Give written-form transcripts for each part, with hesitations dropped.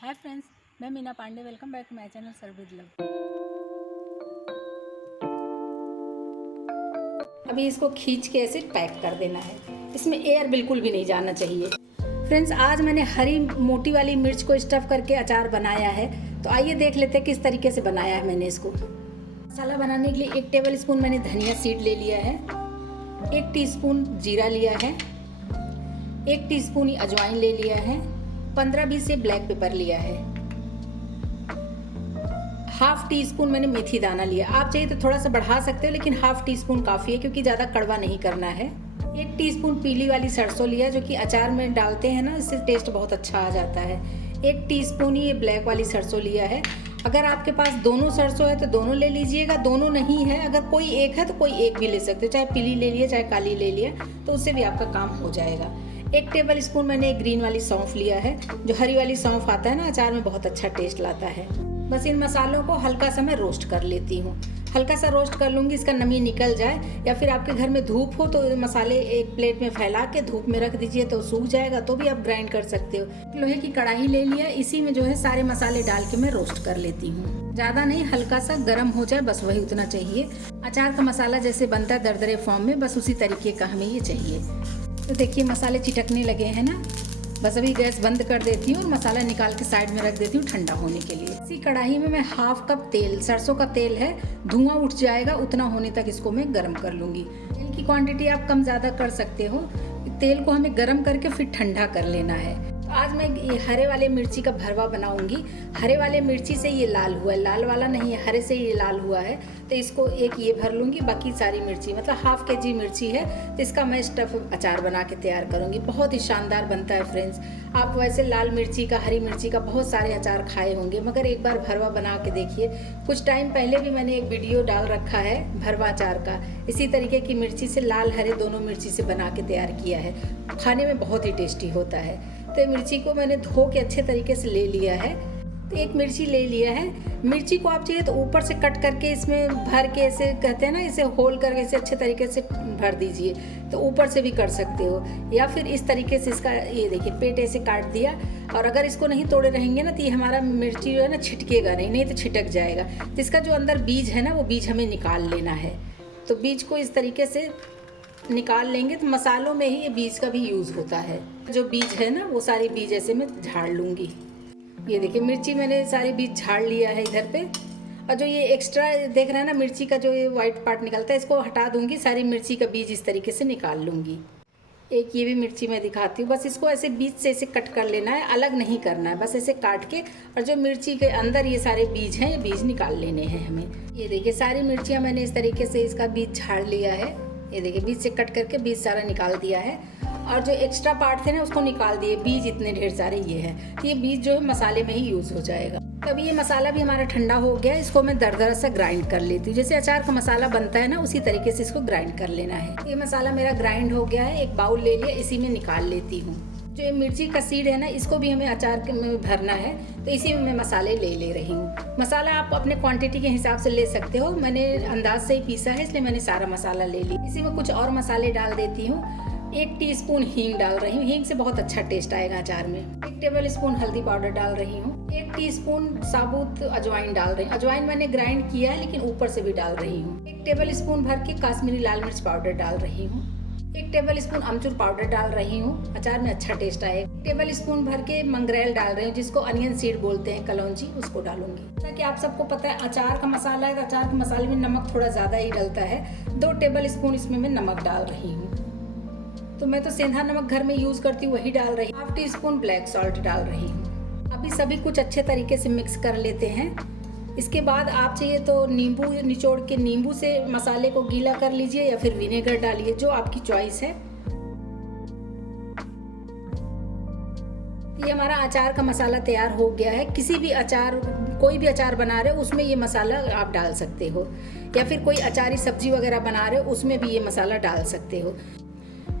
हाय friends, मैं Meena Pandey. Welcome back to my channel serve with love. अभी इसको खींच के ऐसे पैक कर देना है। इसमें एयर बिल्कुल भी नहीं जाना चाहिए। फ्रेंड्स, आज मैंने हरी मोटी वाली मिर्च को स्टफ़ करके अचार बनाया है। तो आइए देख लेते हैं किस तरीके से बनाया है मैंने इसको। मसाला बनाने के लिए 1 टेबल स्पून मैंने धनिया सीड ले लिया है, 1 टीस्पून जीरा लिया है, 1 टीस्पून ही अजवाइन ले लिया है, 15-20 से ब्लैक पेपर लिया है, हाफ टी स्पून मैंने मेथी दाना लिया। आप चाहिए तो थोड़ा सा बढ़ा सकते हो, लेकिन हाफ टी स्पून काफ़ी है क्योंकि ज़्यादा कड़वा नहीं करना है। 1 टीस्पून पीली वाली सरसों लिया, जो कि अचार में डालते हैं ना, इससे टेस्ट बहुत अच्छा आ जाता है। 1 टीस्पून ही ये ब्लैक वाली सरसों लिया है। अगर आपके पास दोनों सरसों है तो दोनों ले लीजिएगा, दोनों नहीं है अगर कोई एक है तो कोई एक भी ले सकते हो, चाहे पीली ले लिया चाहे काली ले लिया, तो उससे भी आपका काम हो जाएगा। 1 टेबल स्पून मैंने ग्रीन वाली सौंफ लिया है। जो हरी वाली सौंफ आता है ना, अचार में बहुत अच्छा टेस्ट लाता है। बस इन मसालों को हल्का सा मैं रोस्ट कर लेती हूँ। हल्का सा रोस्ट कर लूँगी, इसका नमी निकल जाए। या फिर आपके घर में धूप हो तो मसाले एक प्लेट में फैला के धूप में रख दीजिए, तो सूख जाएगा, तो भी आप ग्राइंड कर सकते हो। लोहे की कढ़ाई ले लिया, इसी में जो है सारे मसाले डाल के मैं रोस्ट कर लेती हूँ। ज़्यादा नहीं, हल्का सा गर्म हो जाए, बस वही उतना चाहिए। अचार का मसाला जैसे बनता है दरदरे फॉर्म में, बस उसी तरीके का हमें ये चाहिए। तो देखिए मसाले चिटकने लगे हैं ना, बस अभी गैस बंद कर देती हूँ और मसाला निकाल के साइड में रख देती हूँ ठंडा होने के लिए। इसी कढ़ाई में मैं हाफ कप तेल, सरसों का तेल है, धुआं उठ जाएगा उतना होने तक इसको मैं गर्म कर लूँगी। तेल की क्वांटिटी आप कम ज़्यादा कर सकते हो। तेल को हमें गर्म करके फिर ठंडा कर लेना है। तो आज मैं ये हरे वाले मिर्ची का भरवा बनाऊंगी। हरे वाले मिर्ची से ये लाल हुआ है, लाल वाला नहीं है, हरे से ये लाल हुआ है। तो इसको एक ये भर लूँगी, बाकी सारी मिर्ची मतलब हाफ केजी मिर्ची है, तो इसका मैं स्टफ़ अचार बना के तैयार करूँगी। बहुत ही शानदार बनता है फ्रेंड्स। आप वैसे लाल मिर्ची का, हरी मिर्ची का बहुत सारे अचार खाए होंगे, मगर एक बार भरवा बना के देखिए। कुछ टाइम पहले भी मैंने एक वीडियो डाल रखा है भरवा अचार का, इसी तरीके की मिर्ची से, लाल हरे दोनों मिर्ची से बना के तैयार किया है। खाने में बहुत ही टेस्टी होता है। तो मिर्ची को मैंने धो के अच्छे तरीके से ले लिया है। तो 1 मिर्ची ले लिया है। मिर्ची को आप चाहिए तो ऊपर से कट करके इसमें भर के, ऐसे कहते हैं ना, इसे होल करके इसे अच्छे तरीके से भर दीजिए, तो ऊपर से भी कर सकते हो। या फिर इस तरीके से इसका ये देखिए पेट ऐसे काट दिया। और अगर इसको नहीं तोड़े रहेंगे ना, तो ये हमारा मिर्ची जो है ना छिटकेगा नहीं तो छिटक जाएगा। तो इसका जो अंदर बीज है ना, वो बीज हमें निकाल लेना है। तो बीज को इस तरीके से निकाल लेंगे तो मसालों में ही ये बीज का भी यूज़ होता है। जो बीज है ना, वो सारी बीज ऐसे मैं झाड़ लूँगी। ये देखिए मिर्ची मैंने सारी बीज झाड़ लिया है इधर पे। और जो ये एक्स्ट्रा देख रहे हैं ना, मिर्ची का जो ये वाइट पार्ट निकलता है, इसको हटा दूँगी। सारी मिर्ची का बीज इस तरीके से निकाल लूँगी। एक ये भी मिर्ची मैं दिखाती हूँ। बस इसको ऐसे बीज से ऐसे कट कर लेना है, अलग नहीं करना है, बस ऐसे काट के। और जो मिर्ची के अंदर ये सारे बीज हैं, ये बीज निकाल लेने हैं हमें। ये देखिए सारी मिर्चियाँ मैंने इस तरीके से इसका बीज झाड़ लिया है। ये देखिए बीज से कट करके बीज सारा निकाल दिया है। और जो एक्स्ट्रा पार्ट थे ना, उसको निकाल दिए। बीज इतने ढेर सारे ये हैं, तो ये बीज जो है मसाले में ही यूज़ हो जाएगा। तभी ये मसाला भी हमारा ठंडा हो गया। इसको मैं दरदरा सा ग्राइंड कर लेती हूँ। जैसे अचार का मसाला बनता है ना, उसी तरीके से इसको ग्राइंड कर लेना है। ये मसाला मेरा ग्राइंड हो गया है। एक बाउल ले लिया, इसी में निकाल लेती हूँ। जो ये मिर्ची का सीड है ना, इसको भी हमें अचार में भरना है, तो इसी में मैं मसाले ले रही हूँ। मसाला आप अपने क्वांटिटी के हिसाब से ले सकते हो। मैंने अंदाज से ही पीसा है, इसलिए मैंने सारा मसाला ले लिया। इसी में कुछ और मसाले डाल देती हूँ। 1 टीस्पून हींग डाल रही हूँ। हींग से बहुत अच्छा टेस्ट आएगा अचार में। 1 टेबल स्पून हल्दी पाउडर डाल रही हूँ। 1 टीस्पून साबुत अजवाइन डाल रही हूँ। अजवाइन मैंने ग्राइंड किया है, लेकिन ऊपर से भी डाल रही हूँ। 1 टेबल स्पून भर के काश्मीरी लाल मिर्च पाउडर डाल रही हूँ। 1 टेबल स्पून अमचूर पाउडर डाल रही हूँ, अचार में अच्छा टेस्ट आएगा। 1 टेबल स्पून भर के मंगरेल डाल रही हूँ, जिसको अनियन सीड बोलते हैं, कलौंजी, उसको डालूंगी। ताकि आप सबको पता है अचार का मसाला है, तो अचार के मसाले में नमक थोड़ा ज़्यादा ही डलता है। 2 टेबल स्पून इसमें मैं नमक डाल रही हूँ। तो मैं तो सेंधा नमक घर में यूज़ करती हूँ, वही डाल रही हूँ। Half tea spoon black salt डाल रही हूँ। अभी सभी कुछ अच्छे तरीके से मिक्स कर लेते हैं। इसके बाद आप चाहिए तो नींबू निचोड़ के नींबू से मसाले को गीला कर लीजिए, या फिर विनेगर डालिए, जो आपकी चॉइस है। ये हमारा अचार का मसाला तैयार हो गया है। किसी भी अचार, कोई भी अचार बना रहे हो उसमें ये मसाला आप डाल सकते हो, या फिर कोई अचारी सब्जी वगैरह बना रहे हो उसमें भी ये मसाला डाल सकते हो।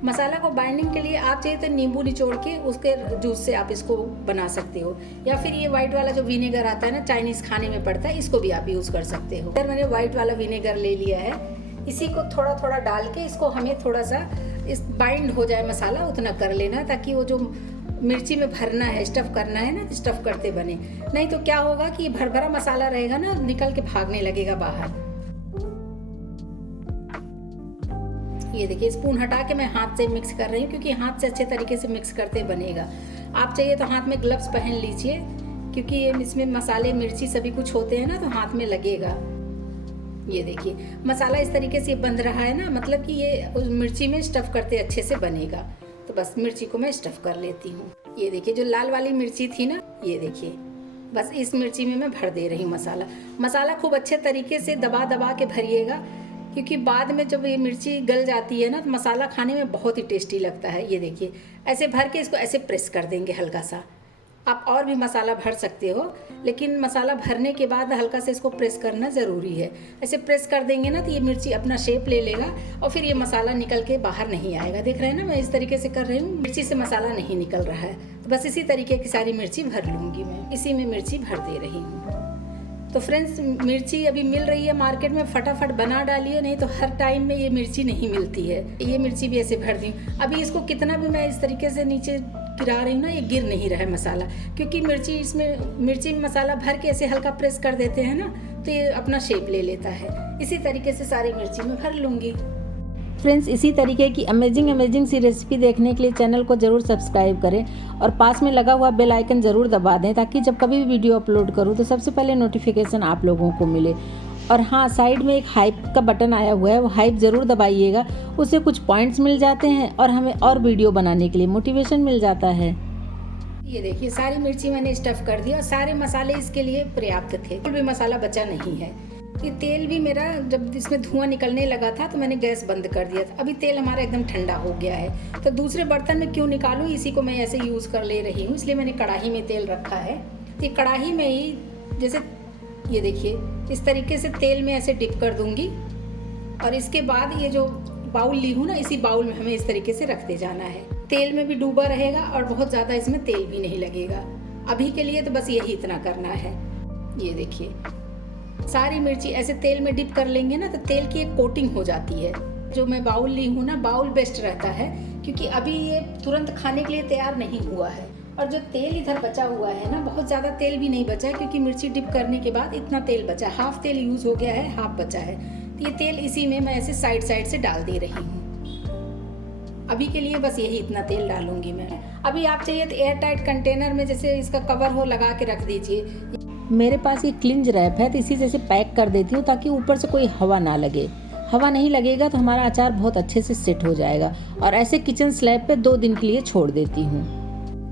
मसाला को बाइंडिंग के लिए आप चाहिए तो नींबू निचोड़ के उसके जूस से आप इसको बना सकते हो, या फिर ये वाइट वाला जो विनेगर आता है ना, चाइनीज़ खाने में पड़ता है, इसको भी आप यूज़ कर सकते हो। फिर मैंने वाइट वाला विनेगर ले लिया है। इसी को थोड़ा थोड़ा डाल के इसको हमें थोड़ा सा इस बाइंड हो जाए मसाला, उतना कर लेना, ताकि वो जो मिर्ची में भरना है, स्टफ़ करना है ना, तो स्टफ़ करते बने। नहीं तो क्या होगा कि भर भरा मसाला रहेगा ना, निकल के भागने लगेगा बाहर। ये देखिए, स्पून हटा के मैं हाथ से मिक्स कर रही हूँ, क्योंकि हाथ से अच्छे तरीके से मिक्स करते बनेगा। आप चाहिए तो हाथ में ग्लव्स पहन लीजिए, क्योंकि इसमें मसाले मिर्ची सभी कुछ होते हैं ना, तो हाथ में लगेगा। ये देखिए, मसाला इस तरीके से बंध रहा है ना, मतलब कि ये उस मिर्ची में स्टफ़ करते अच्छे से बनेगा। तो बस मिर्ची को मैं स्टफ़ कर लेती हूँ। ये देखिए, जो लाल वाली मिर्ची थी ना, ये देखिए, बस इस मिर्ची में मैं भर दे रही हूँ मसाला खूब अच्छे तरीके से दबा दबा के भरिएगा, क्योंकि बाद में जब ये मिर्ची गल जाती है ना, तो मसाला खाने में बहुत ही टेस्टी लगता है। ये देखिए, ऐसे भर के इसको ऐसे प्रेस कर देंगे हल्का सा। आप और भी मसाला भर सकते हो, लेकिन मसाला भरने के बाद हल्का से इसको प्रेस करना ज़रूरी है। ऐसे प्रेस कर देंगे ना, तो ये मिर्ची अपना शेप ले लेगा और फिर ये मसाला निकल के बाहर नहीं आएगा। देख रहे हैं ना, मैं इस तरीके से कर रही हूँ, मिर्ची से मसाला नहीं निकल रहा है। तो बस इसी तरीके की सारी मिर्ची भर लूँगी मैं, इसी में मिर्ची भर दे रही हूँ। तो फ्रेंड्स, मिर्ची अभी मिल रही है मार्केट में, फटाफट बना डालिए, नहीं तो हर टाइम में ये मिर्ची नहीं मिलती है। ये मिर्ची भी ऐसे भर दी। अभी इसको कितना भी मैं इस तरीके से नीचे गिरा रही हूँ ना, ये गिर नहीं रहा है मसाला, क्योंकि मिर्ची में मसाला भर के ऐसे हल्का प्रेस कर देते हैं ना, तो ये अपना शेप ले लेता है। इसी तरीके से सारी मिर्ची में भर लूँगी। फ्रेंड्स, इसी तरीके की अमेजिंग सी रेसिपी देखने के लिए चैनल को ज़रूर सब्सक्राइब करें और पास में लगा हुआ बेल आइकन ज़रूर दबा दें, ताकि जब कभी भी वीडियो अपलोड करूं तो सबसे पहले नोटिफिकेशन आप लोगों को मिले। और हाँ, साइड में एक हाइप का बटन आया हुआ है, वो हाइप ज़रूर दबाइएगा, उससे कुछ पॉइंट्स मिल जाते हैं और हमें और वीडियो बनाने के लिए मोटिवेशन मिल जाता है। ये देखिए, सारी मिर्ची मैंने स्टफ़ कर दिया और सारे मसाले इसके लिए पर्याप्त थे, कोई भी मसाला बचा नहीं है। ये तेल भी मेरा, जब इसमें धुआं निकलने लगा था तो मैंने गैस बंद कर दिया था। अभी तेल हमारा एकदम ठंडा हो गया है, तो दूसरे बर्तन में क्यों निकालूं, इसी को मैं ऐसे यूज़ कर ले रही हूँ, इसलिए मैंने कढ़ाई में तेल रखा है। तो ये कढ़ाई में ही जैसे, ये देखिए, इस तरीके से तेल में ऐसे डिप कर दूँगी और इसके बाद ये जो बाउल ली हूँ ना, इसी बाउल में हमें इस तरीके से रखते जाना है। तेल में भी डूबा रहेगा और बहुत ज़्यादा इसमें तेल भी नहीं लगेगा। अभी के लिए तो बस यही इतना करना है। ये देखिए, सारी मिर्ची ऐसे तेल में डिप कर लेंगे ना, तो तेल की एक कोटिंग हो जाती है। जो मैं बाउल ली हूँ ना, बाउल बेस्ट रहता है, क्योंकि अभी ये तुरंत खाने के लिए तैयार नहीं हुआ है। और जो तेल इधर बचा हुआ है ना, बहुत ज़्यादा तेल भी नहीं बचा है, क्योंकि मिर्ची डिप करने के बाद इतना तेल बचा है, हाफ तेल यूज़ हो गया है, हाफ बचा है। तो ये तेल इसी में मैं ऐसे साइड से डाल दे रही हूँ। अभी के लिए बस यही इतना तेल डालूंगी मैं। अभी आप चाहिए तो एयर टाइट कंटेनर में जैसे इसका कवर हो, लगा के रख दीजिए। मेरे पास ये क्लिंज रैप है, तो इसी से पैक कर देती हूँ, ताकि ऊपर से कोई हवा ना लगे। हवा नहीं लगेगा तो हमारा अचार बहुत अच्छे से सेट हो जाएगा। और ऐसे किचन स्लैब पे 2 दिन के लिए छोड़ देती हूँ।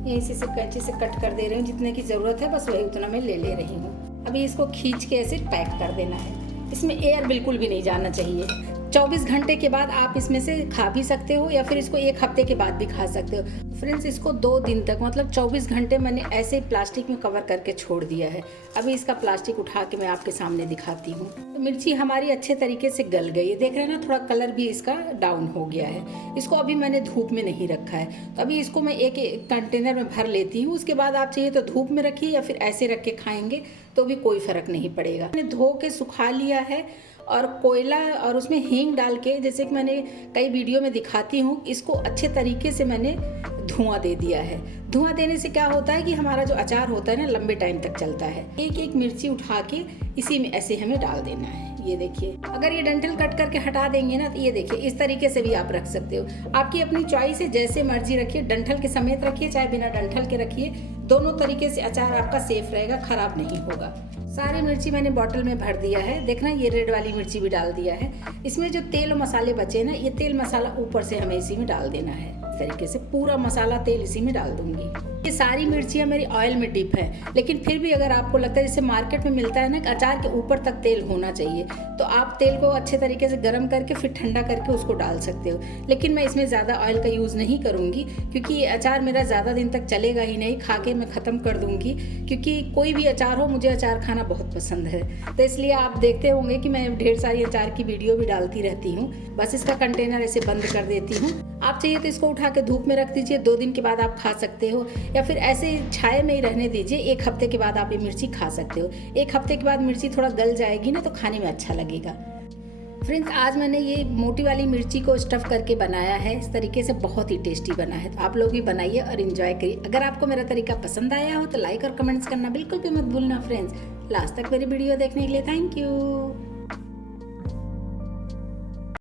ये इसी से कैंची से कट कर दे रही हूँ, जितने की ज़रूरत है बस वही उतना मैं ले रही हूँ। अभी इसको खींच के ऐसे पैक कर देना है। इसमें एयर बिल्कुल भी नहीं जाना चाहिए। 24 घंटे के बाद आप इसमें से खा भी सकते हो, या फिर इसको 1 हफ्ते के बाद भी खा सकते हो। फ्रेंड्स, इसको 2 दिन तक, मतलब 24 घंटे मैंने ऐसे प्लास्टिक में कवर करके छोड़ दिया है। अभी इसका प्लास्टिक उठा के मैं आपके सामने दिखाती हूँ। तो मिर्ची हमारी अच्छे तरीके से गल गई है, देख रहे हैं ना, थोड़ा कलर भी इसका डाउन हो गया है। इसको अभी मैंने धूप में नहीं रखा है, तो अभी इसको मैं एक कंटेनर में भर लेती हूँ। उसके बाद आप चाहिए तो धूप में रखिए, या फिर ऐसे रख के खाएंगे तो भी कोई फ़र्क नहीं पड़ेगा। मैंने धो के सुखा लिया है और कोयला और उसमें हींग डाल के, जैसे कि मैंने कई वीडियो में दिखाती हूँ, इसको अच्छे तरीके से मैंने धुआं दे दिया है। धुआं देने से क्या होता है कि हमारा जो अचार होता है ना, लंबे टाइम तक चलता है। एक एक मिर्ची उठा के इसी में ऐसे हमें डाल देना है। ये देखिए, अगर ये डंठल कट करके हटा देंगे ना, तो ये देखिए, इस तरीके से भी आप रख सकते हो। आपकी अपनी चॉइस है, जैसे मर्जी रखिए। डंठल के समेत रखिए, चाहे बिना डंठल के रखिए, दोनों तरीके से अचार आपका सेफ रहेगा, खराब नहीं होगा। सारी मिर्ची मैंने बॉटल में भर दिया है। देखना, ये रेड वाली मिर्ची भी डाल दिया है। इसमें जो तेल और मसाले बचे ना, ये तेल मसाला ऊपर से हमें इसी में डाल देना है। इस तरीके से पूरा मसाला तेल इसी में डाल दूंगी। ये सारी मिर्चियाँ मेरी ऑयल में डिप है, लेकिन फिर भी अगर आपको लगता है, जैसे मार्केट में मिलता है ना, अचार के ऊपर तक तेल होना चाहिए, तो आप तेल को अच्छे तरीके से गर्म करके फिर ठंडा करके उसको डाल सकते हो। लेकिन मैं इसमें ज़्यादा ऑयल का यूज़ नहीं करूँगी, क्योंकि ये अचार मेरा ज़्यादा दिन तक चलेगा ही नहीं, खा के मैं ख़त्म कर दूँगी। क्योंकि कोई भी अचार हो, मुझे अचार खाना बहुत पसंद है, तो इसलिए आप देखते होंगे कि मैं ढेर सारी अचार की वीडियो भी डालती रहती हूँ। बस इसका कंटेनर ऐसे बंद कर देती हूँ। आप चाहिए तो इसको उठा के धूप में रख दीजिए, 2 दिन के बाद आप खा सकते हो, या फिर ऐसे छाये में ही रहने दीजिए। 1 हफ्ते के बाद आप ये मिर्ची खा सकते हो। 1 हफ्ते के बाद मिर्ची थोड़ा गल जाएगी ना, तो खाने में अच्छा लगेगा। फ्रेंड्स आज मैंने ये मोटी वाली मिर्ची को स्टफ़ करके बनाया है। इस तरीके से बहुत ही टेस्टी बना है। तो आप लोग भी बनाइए और इन्जॉय करिए। अगर आपको मेरा तरीका पसंद आया हो तो लाइक और कमेंट्स करना बिल्कुल भी मत भूलना फ्रेंड्स। लास्ट तक मेरी वीडियो देखने के लिए थैंक यू।